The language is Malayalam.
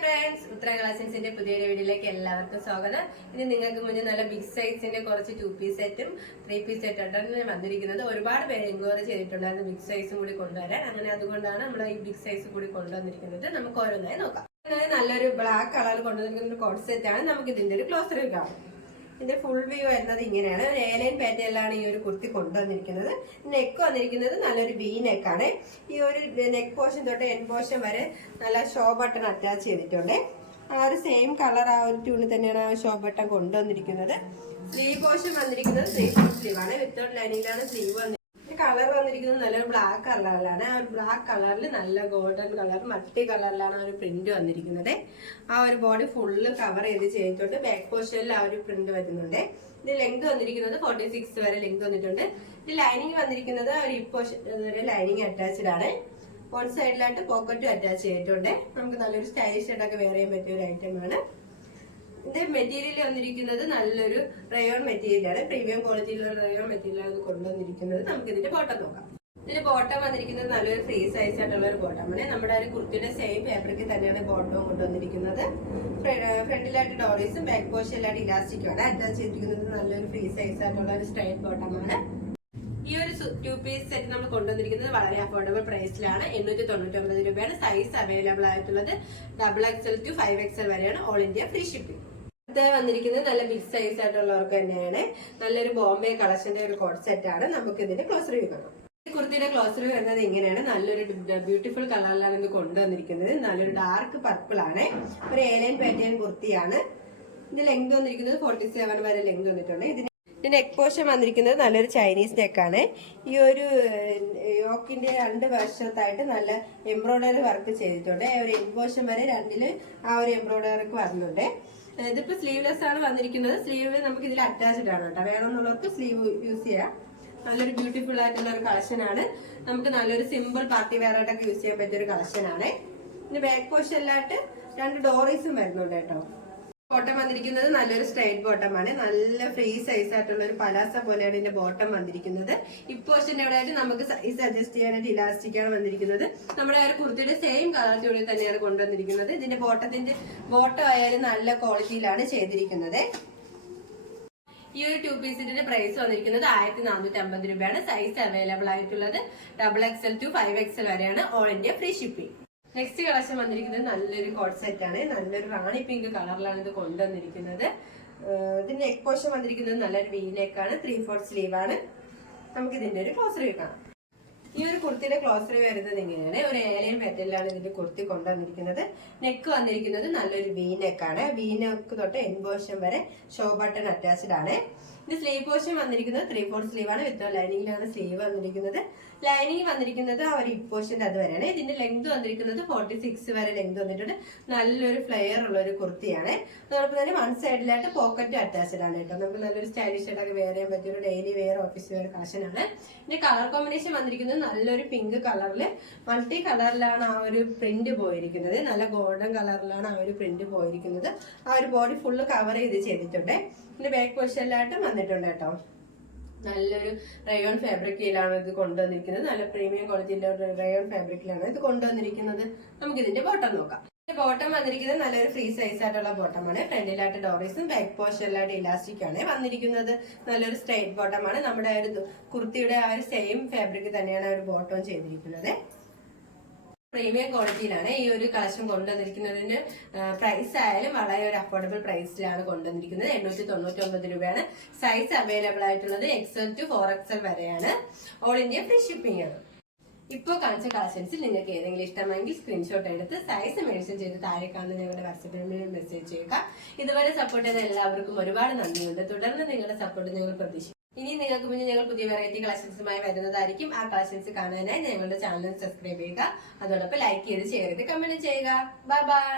ഫ്രണ്ട്സ്, ഉത്തര കളക്ഷൻസിന്റെ പുതിയൊരു വീഡിയോയിലേക്ക് എല്ലാവർക്കും സ്വാഗതം. ഇനി നിങ്ങൾക്ക് മുന്നിൽ നല്ല ബിഗ് സൈസിന്റെ കുറച്ച് 2 പീസ് സെറ്റും 3 പീസ് സെറ്റായിട്ടാണ് വന്നിരിക്കുന്നത്. ഒരുപാട് പേര് എൻക്വയറി ചെയ്തിട്ടുണ്ടായിരുന്നു ബിഗ് സൈസും കൂടി കൊണ്ടുവരാൻ. അങ്ങനെ അതുകൊണ്ടാണ് നമ്മൾ ഈ ബിഗ് സൈസ് കൂടി കൊണ്ടുവന്നിരിക്കുന്നത്. നമുക്ക് ഓരോന്നായി നോക്കാം. നല്ലൊരു ബ്ലാക്ക് കളറിൽ കൊണ്ടുവന്നിരിക്കുന്ന കോഡ് സെറ്റ് ആണ്. നമുക്ക് ഇതിന്റെ ഒരു ക്ലോസ് റിവ്യൂ കാണാം. ഇതിന്റെ ഫുൾ വ്യൂ വരുന്നത് ഇങ്ങനെയാണ്. ഒരു എയർലൈൻ പാറ്റേണിലാണ് ഈ ഒരു കുർത്തി കൊണ്ടുവന്നിരിക്കുന്നത്. നെക്ക് വന്നിരിക്കുന്നത് നല്ലൊരു വി നെക്കാണ്. ഈ ഒരു നെക്ക് പോർഷൻ തൊട്ട് എൻ പോർഷൻ വരെ നല്ല ഷോ ബട്ടൺ അറ്റാച്ച് ചെയ്തിട്ടുണ്ട്. ആ ഒരു സെയിം കളർ ആ ഒരു ട്യൂണിൽ തന്നെയാണ് ആ ഷോ ബട്ടൺ കൊണ്ടുവന്നിരിക്കുന്നത്. സ്ലീവ് പോർഷൻ വന്നിരിക്കുന്നത് 3/4 സ്ലീവ് ആണ്. വിത്തൗട്ട് ലൈനിങ്ങിലാണ് സ്ലീവ് വന്നിരിക്കുന്നത്. കളർ വന്നിരിക്കുന്നത് നല്ലൊരു ബ്ലാക്ക് കളറിലാണ്. ആ ഒരു ബ്ലാക്ക് കളറിൽ നല്ല ഗോൾഡൻ കളർ മൾട്ടി കളറിലാണ് ആ ഒരു പ്രിന്റ് വന്നിരിക്കുന്നത്. ആ ഒരു ബോഡി ഫുള്ള് കവർ ചെയ്തിട്ടുണ്ട്. ബാക്ക് പോർഷനിൽ ആ ഒരു പ്രിന്റ് വരുന്നുണ്ട്. ഇത് ലെങ്ത് വന്നിരിക്കുന്നത് 46 വരെ ലെങ്ത് വന്നിട്ടുണ്ട്. ഇത് ലൈനിങ് വന്നിരിക്കുന്നത് ഒരു ഹിപ്പ് പോർഷൻ വരെ ലൈനിങ് അറ്റാച്ച്ഡ് ആണ്. വൺ സൈഡിലായിട്ട് പോക്കറ്റും അറ്റാച്ച് ചെയ്തിട്ടുണ്ട്. നമുക്ക് നല്ലൊരു സ്റ്റൈലിഷ് ആയിട്ടൊക്കെ വെയർ ചെയ്യാൻ പറ്റിയ ഒരു ഐറ്റം ആണ്. ഇത് മെറ്റീരിയൽ വന്നിരിക്കുന്നത് നല്ലൊരു റയോൺ മെറ്റീരിയലാണ്. പ്രീമിയം ക്വാളിറ്റിയിലുള്ള റയോൺ മെറ്റീരിയലാണ് ഇത് കൊണ്ടുവന്നിരിക്കുന്നത്. നമുക്ക് ഇതിന്റെ ബോട്ടം നോക്കാം. ഇതിന്റെ ബോട്ടം വന്നിരിക്കുന്നത് നല്ലൊരു ഫ്രീ സൈസ് ആയിട്ടുള്ള ഒരു ബോട്ടമാണ്. നമ്മുടെ ഒരു കുർത്തിയുടെ സെയിം ഫാബ്രിക്കിൽ തന്നെയാണ് ബോട്ടവും കൊണ്ടുവന്നിരിക്കുന്നത്. ഫ്രണ്ടിലായിട്ട് ഡോറീസും ബാക്ക് പോർഷനിലായിട്ട് ഇലാസ്റ്റിക്കുമാണ് അറ്റാച്ച് ചെയ്തിരിക്കുന്നത്. നല്ലൊരു ഫ്രീ സൈസ് ആയിട്ടുള്ള ഒരു സ്ട്രൈറ്റ് ബോട്ടമാണ്. ഈ ഒരു 2 പീസ് സെറ്റ് നമ്മൾ കൊണ്ടുവന്നിരിക്കുന്നത് വളരെ അഫോർഡബിൾ പ്രൈസിലാണ്. 899 രൂപയാണ്. സൈസ് അവൈലബിൾ ആയിട്ടുള്ളത് XXL to 5XL വരെയാണ്. All India free shipping. വന്നിരിക്കുന്നത് നല്ല ബിഗ് സൈസ് ആയിട്ടുള്ളവർക്ക് തന്നെയാണ്. നല്ലൊരു ബോംബെ കളക്ഷന്റെ ഒരു കോഡ് സെറ്റ് ആണ്. നമുക്ക് ഇതിന്റെ ക്ലോസ് റിവ്യൂ കാണാം. ഈ കുർത്തിയുടെ ക്ലോസ് റിവ്യൂ വരുന്നത് ഇങ്ങനെയാണ്. നല്ലൊരു ബ്യൂട്ടിഫുൾ കളറിലാണ് ഇത് കൊണ്ടുവന്നിരിക്കുന്നത്. നല്ലൊരു ഡാർക്ക് പർപ്പിൾ ആണ്. ഒരു എയർലൈൻ പാറ്റേൺ കുർത്തിയാണ്. ഇതിന്റെ ലെങ്ത് വന്നിരിക്കുന്നത് 47 വരെ ലെങ്ത് വന്നിട്ടുണ്ട്. ഇതിന്റെ നെക്ക് പോർഷൻ വന്നിരിക്കുന്നത് നല്ലൊരു ചൈനീസ് നെക്കാണ്. ഈ ഒരു യോക്കിന്റെ 2 വശത്തായിട്ട് നല്ല എംബ്രോയിഡറി വർക്ക് ചെയ്തിട്ടുണ്ട്. ഒരു എൻ പോർഷൻ വരെ രണ്ടില് ആ ഒരു എംബ്രോയിഡറി വർക്ക് വരുന്നുണ്ട്. ഇതിപ്പോ സ്ലീവ്ലെസ് ആണ് വന്നിരിക്കുന്നത്. സ്ലീവ് നമുക്ക് ഇതിൽ അറ്റാച്ച്ഡ് ആണ് കേട്ടോ. വേണമെന്നുള്ളവർക്ക് സ്ലീവ് യൂസ് ചെയ്യാം. നല്ലൊരു ബ്യൂട്ടിഫുൾ ആയിട്ടുള്ള ഒരു കളക്ഷൻ ആണ്. നമുക്ക് നല്ലൊരു സിമ്പിൾ പാർട്ടി വെയർ ആയിട്ടൊക്കെ യൂസ് ചെയ്യാൻ പറ്റിയ ഒരു കളക്ഷൻ ആണ്. പിന്നെ ബാക്ക് പോർഷനിലായിട്ട് 2 ഡോറീസും വരുന്നുണ്ട് കേട്ടോ. ബോട്ടം വന്നിരിക്കുന്നത് നല്ലൊരു സ്ട്രൈറ്റ് ബോട്ടമാണ്. നല്ല ഫ്രീ സൈസ് ആയിട്ടുള്ള ഒരു പലാസ പോലെയാണ് ഇതിന്റെ ബോട്ടം വന്നിരിക്കുന്നത്. ഇപ്പോർഷന്റെ അവിടെ ആയിട്ട് നമുക്ക് സൈസ് അഡ്ജസ്റ്റ് ചെയ്യാനായിട്ട് ഇലാസ്റ്റിക്കാണ് വന്നിരിക്കുന്നത്. നമ്മുടെ ആ ഒരു കുർത്തിയുടെ സെയിം കളർ ട്യൂണിൽ തന്നെയാണ് കൊണ്ടുവന്നിരിക്കുന്നത്. ഇതിന്റെ ബോട്ടം ആയാലും നല്ല ക്വാളിറ്റിയിലാണ് ചെയ്തിരിക്കുന്നത്. ഈ ഒരു 2 പീസിന്റെ പ്രൈസ് വന്നിരിക്കുന്നത് 1450 രൂപയാണ്. സൈസ് അവൈലബിൾ ആയിട്ടുള്ളത് XXL to 5XL വരെയാണ്. All India free shipping. Next collection വന്നിരിക്കുന്നത് നല്ലൊരു കോഡ് സെറ്റ് ആണ്. നല്ലൊരു റാണി പിങ്ക് കളറിലാണ് ഇത് കൊണ്ടുവന്നിരിക്കുന്നത്. ഇതിന്റെ നെക്ക് പോർഷൻ വന്നിരിക്കുന്നത് നല്ലൊരു വി നെക്കാണ്. 3/4 സ്ലീവ് ആണ്. നമുക്ക് ഇതിന്റെ ഒരു ക്ലോസ് റിവ്യൂ കാണാം. ഈ ഒരു കുർത്തിയുടെ ക്ലോസ് റിവ്യൂ വരുന്നത് ഇങ്ങനെയാണ്. ഒരു ഏലിയൻ പാറ്റേണിലാണ് ഇതിന്റെ കുർത്തി കൊണ്ടുവന്നിരിക്കുന്നത്. നെക്ക് വന്നിരിക്കുന്നത് നല്ലൊരു വി നെക്കാണ്. വി നെക്ക് തൊട്ട് എൻ പോർഷൻ വരെ ഷോ ബട്ടൺ അറ്റാച്ച്ഡ് ആണ്. ഇത് സ്ലീവ് പോർഷൻ വന്നിരിക്കുന്നത് 3/4 സ്ലീവ് ആണ്. വിത്ത് ലൈനിങ്ങിലാണ് സ്ലീവ് വന്നിരിക്കുന്നത്. ലൈനിങ് വന്നിരിക്കുന്നത് ആ ഒരു ഹിപ്പ് പോർഷന്റെ അതുവരെയാണ്. ഇതിന്റെ ലെങ്ത് വന്നിരിക്കുന്നത് 46 വരെ ലെങ്ത് വന്നിട്ടുണ്ട്. നല്ലൊരു ഫ്ലെയർ ഉള്ള ഒരു കുർത്തിയാണ്. അതോടൊപ്പം തന്നെ വൺ സൈഡിലായിട്ട് പോക്കറ്റ് അറ്റാച്ച്ഡ് ആണ് കേട്ടോ. നമുക്ക് നല്ലൊരു സ്റ്റൈലിഷ് ആയിട്ടൊക്കെ വെയർ ചെയ്യാൻ പറ്റിയ ഒരു daily wear office wear collection ആണ്. ഇതിന്റെ കളർ കോമ്പിനേഷൻ വന്നിരിക്കുന്നത് നല്ലൊരു പിങ്ക് കളറില് മൾട്ടി കളറിലാണ് ആ ഒരു പ്രിന്റ് പോയിരിക്കുന്നത്. നല്ല ഗോൾഡൻ കളറിലാണ് ആ ഒരു പ്രിന്റ് പോയിരിക്കുന്നത്. ആ ഒരു ബോഡി ഫുള്ള് കവർ ചെയ്തിട്ടുണ്ട്. ഇതിന്റെ ബാക്ക് പൊസിഷനിലായിട്ടും വന്നിട്ടുണ്ട് കേട്ടോ. നല്ലൊരു റയോൺ ഫാബ്രിക്കിലാണ് ഇത് കൊണ്ടുവന്നിരിക്കുന്നത്. നല്ല പ്രീമിയം ക്വാളിറ്റിയിലെ റയോൺ ഫാബ്രിക്കിലാണ് ഇത് കൊണ്ടുവന്നിരിക്കുന്നത്. നമുക്ക് ഇതിന്റെ ബോട്ടം നോക്കാം. ബോട്ടം വന്നിരിക്കുന്നത് നല്ലൊരു ഫ്രീ സൈസ് ആയിട്ടുള്ള ബോട്ടമാണ്. ഫ്രണ്ടിലായിട്ട് ഡോറീസും ബാക്ക് പോർഷനിലായിട്ട് ഇലാസ്റ്റിക് ആണ് വന്നിരിക്കുന്നത്. നല്ലൊരു സ്ട്രൈറ്റ് ബോട്ടമാണ്. നമ്മുടെ ആ ഒരു കുർത്തിയുടെ ആ ഒരു സെയിം ഫാബ്രിക് തന്നെയാണ് ഒരു ബോട്ടം ചെയ്തിരിക്കുന്നത്. പ്രീമിയം ക്വാളിറ്റിയിലാണ് ഈ ഒരു കളക്ഷൻ കൊണ്ടുവന്നിരിക്കുന്നതിന് പ്രൈസ് ആയാലും വളരെ ഒരു അഫോർഡബിൾ പ്രൈസിലാണ് കൊണ്ടുവന്നിരിക്കുന്നത്. 899 രൂപയാണ്. സൈസ് അവൈലബിൾ ആയിട്ടുള്ളത് XL to 4XL വരെയാണ്. ഓൾ ഇന്ത്യ ഫ്രീ ഷിപ്പിംഗ് ആണ്. ഇപ്പോൾ കാണിച്ച കളക്ഷൻസിൽ നിങ്ങൾക്ക് ഏതെങ്കിലും ഇഷ്ടമെങ്കിൽ സ്ക്രീൻഷോട്ട് എടുത്ത് സൈസ് മെൻഷൻ ചെയ്ത് താഴെ കാണുന്ന ഞങ്ങളുടെ വാട്സാപ്പിൽ മെസ്സേജ് ചെയ്യുക. ഇതുവരെ സപ്പോർട്ട് ചെയ്ത എല്ലാവർക്കും ഒരുപാട് നന്ദിയുണ്ട്. തുടർന്ന് നിങ്ങളുടെ സപ്പോർട്ട് ഞങ്ങൾ പ്രതീക്ഷിക്കും. ഇനി നിങ്ങൾക്ക് മുന്നിൽ ഞങ്ങൾ പുതിയ വെറൈറ്റി കളക്ഷൻസുമായി വരുന്നതായിരിക്കും. ആ കളക്ഷൻസ് കാണാനായി ഞങ്ങളുടെ ചാനൽ സബ്സ്ക്രൈബ് ചെയ്യുക. അതോടൊപ്പം ലൈക്ക് ചെയ്ത് ഷെയർ ചെയ്ത് കമന്റ് ചെയ്യുക. Bye bye.